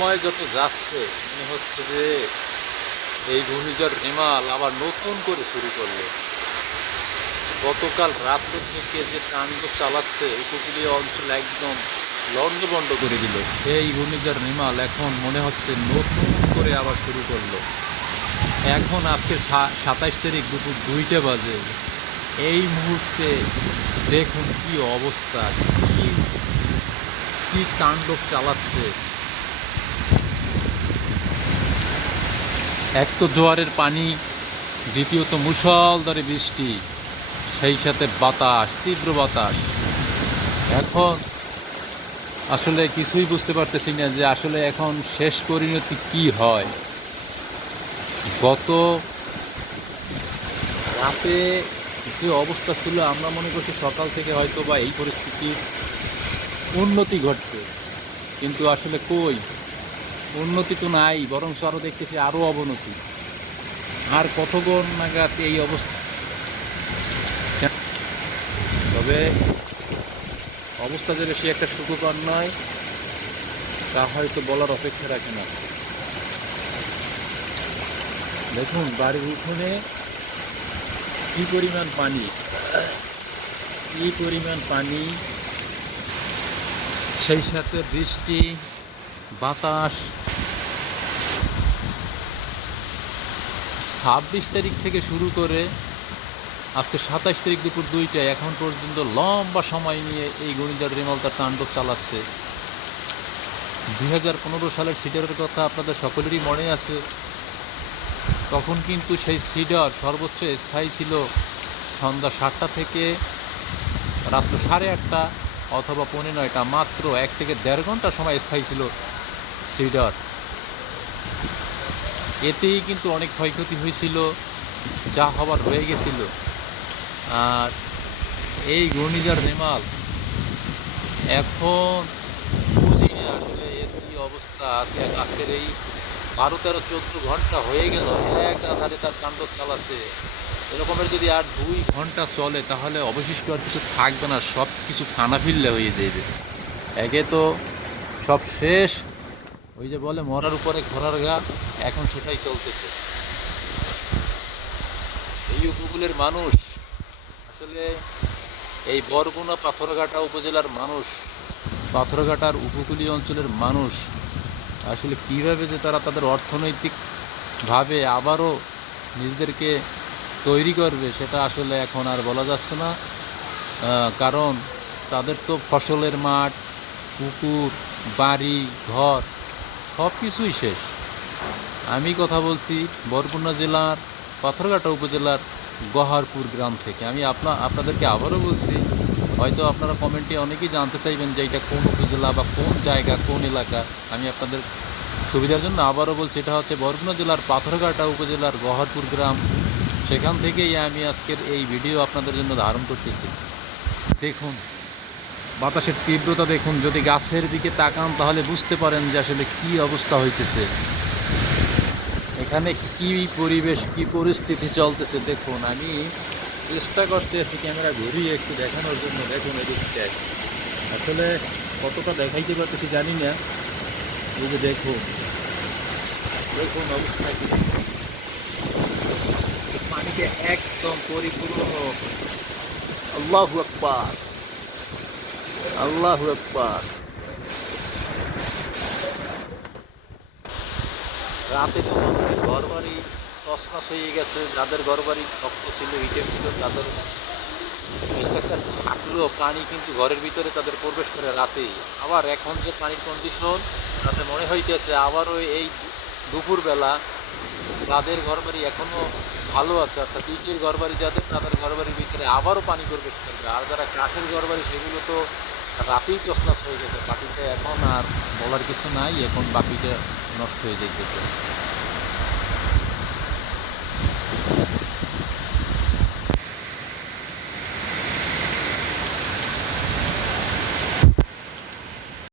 সময় যত যাচ্ছে, মনে হচ্ছে যে এই ঘূর্ণিঝড় রেমাল আবার নতুন করে শুরু করল। গতকাল রাত্র থেকে যে তাণ্ডব চালাচ্ছে, উপকূলীয় অঞ্চল একদম লণ্ডভণ্ড করে দিল। এই ঘূর্ণিঝড় রেমাল এখন মনে হচ্ছে নতুন করে আবার শুরু করল। এখন আজকে সাতাইশ তারিখ দুপুর দুইটা বাজে। এই মুহূর্তে দেখুন কি অবস্থা, কি কি তাণ্ডব চালাচ্ছে। এক তো জোয়ারের পানি দ্বিতীয়ত মুষলধারে বৃষ্টি, সেই সাথে বাতাস, তীব্র বাতাস। এখন আসলে কিছুই বুঝতে পারতেছি না যে আসলে এখন শেষ পরিণতি কি হয়। গত রাতে যে অবস্থা ছিল, আমরা মনে করছি সকাল থেকে হয়তো বা এই পরিস্থিতির উন্নতি ঘটছে। কিন্তু আসলে কই? উন্নতি তো নাই বরং আরও দেখতেছি আরও অবনতি। আর কতক্ষণ নাগাদ এই অবস্থা? তবে অবস্থা যে বেশি একটা সুখকর নয়, তা হয়তো বলার অপেক্ষা রাখে না। দেখুন, বাড়ির উঠোনে কি পরিমাণ পানি? কি পরিমাণ পানি? সেই সাথে বৃষ্টি, বাতাস ছাব্বিশ তারিখ থেকে শুরু করে আজকে সাতাশ তারিখ দুপুর দুইটায় এখন পর্যন্ত লম্বা সময় নিয়ে এই গণিজার রেমাল তার তাণ্ডব চালাচ্ছে। দুই হাজার পনেরো সালের সিডারের কথা আপনাদের সকলেরই মনে আছে। তখন কিন্তু সেই সিডার সর্বোচ্চ স্থায়ী ছিল সন্ধ্যা সাতটা থেকে রাত্র সাড়ে আটটা অথবা পৌনে নয়টা, মাত্র এক থেকে দেড় ঘণ্টা সময় স্থায়ী ছিল সিডার। এতেই কিন্তু অনেক ক্ষয়ক্ষতি হয়েছিল, যা হবার হয়ে গেছিল। আর এই ঘূর্ণিঝড় রেমাল এখন বুঝি না আসলে এর কী অবস্থা, আজকে আজকের এই বারো তেরো চোদ্দ ঘণ্টা হয়ে গেল, এক আধারে তার কাণ্ড চালাচ্ছে। এরকমের যদি আর দুই ঘণ্টা চলে, তাহলে অবশিষ্ট আর কিছু থাকবে না সব কিছু ফানা ফিরলে হয়ে যাবে। একে তো সব শেষ। ওই যে বলে মরার উপরে ঘোরার গা, এখন সেটাই চলতেছে। এই উপকূলের মানুষ, আসলে এই বরগুনা পাথরঘাটা উপজেলার মানুষ, পাথরঘাটার উপকূলীয় অঞ্চলের মানুষ, আসলে কীভাবে যে তারা তাদের অর্থনৈতিকভাবে আবারও নিজেদেরকে তৈরি করবে, সেটা আসলে এখন আর বলা যাচ্ছে না। কারণ তাদের তো ফসলের মাঠ, পুকুর, বাড়ি, ঘর সব কিছুই শেষ। আমি কথা বলছি বরগুনা জেলার, পাথরঘাটা উপজেলার গহারপুর গ্রাম থেকে। আমি আপনা আপনাদেরকে আবারও বলছি, হয়তো আপনারা কমেন্টে অনেকেই জানতে চাইবেন যে এটা কোন উপজেলা বা কোন জায়গা, কোন এলাকা। আমি আপনাদের সুবিধার জন্য আবারও বলছি, এটা হচ্ছে বরগুনা জেলার, পাথরঘাটা উপজেলার গহরপুর গ্রাম। সেখান থেকেই আমি আজকের এই ভিডিও আপনাদের জন্য ধারণ করতেছি। দেখুন। বাতাসের তীব্রতা দেখুন, যদি গাছের দিকে তাকান তাহলে বুঝতে পারেন যে আসলে কি অবস্থা হইতেছে। এখানে কি পরিবেশ, কি পরিস্থিতি চলতেছে দেখুন, আমি চেষ্টা করতে আছি ক্যামেরা ঘুরিয়ে একটু দেখানোর জন্য। দেখুন এদিকটায় আসলে কতটা দেখাইতে পারতেছি জানি না। এই যে দেখুন দেখুন অবস্থা কি। পানিতে একদম পরিপূর্ণ। আল্লাহ আকবার। আল্লাহ রাতে ঘর বাড়ি তসনস হয়ে গেছে, যাদের ঘর বাড়ি শক্ত ছিল, ইটের ছিল, তাদের স্ট্রাকচার থাকলেও পানি কিন্তু ঘরের ভিতরে তাদের প্রবেশ করে রাতেই আবার এখন যে পানির কন্ডিশন তাতে মনে হইতেছে আবারও এই দুপুরবেলা যাদের ঘর বাড়ি এখনও ভালো আছে, অর্থাৎ ইটের ঘর বাড়ি যাদের, তাদের ঘর বাড়ির ভিতরে আবারও পানি প্রবেশ করবে। আর যারা কাঠের ঘর বাড়ি সেগুলো তো রাতেই তসনাস হয়ে গেছে। বাকিটা এখন আর বলার কিছু নাই, এখন বাকিটা নষ্ট হয়ে যাইতেছে।